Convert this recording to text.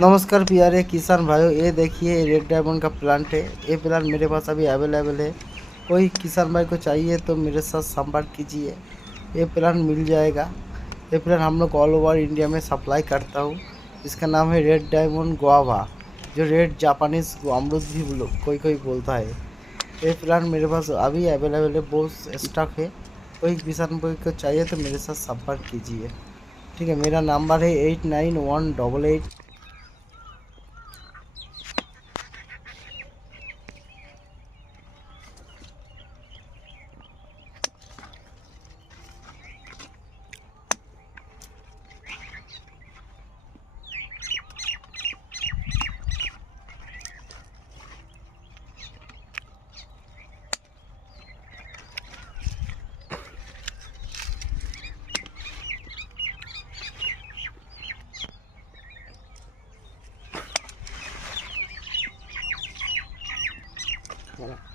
नमस्कार प्यारे किसान भाइयों, ये देखिए रेड डायमंड का प्लांट है। ये प्लांट मेरे पास अभी अवेलेबल है। कोई किसान भाई को चाहिए तो मेरे साथ संपर्क कीजिए, ये प्लांट मिल जाएगा। ये प्लांट हम लोग ऑल ओवर इंडिया में सप्लाई करता हूँ। इसका नाम है रेड डायमंड गुआवा, जो रेड जापानीज अमरूद भी कोई कोई बोलता है। ये प्लांट मेरे पास अभी अवेलेबल है, बहुत स्टॉक है। कोई किसान भाई को चाहिए तो मेरे साथ संपर्क कीजिए। ठीक है, मेरा नंबर है 891888। Voilà.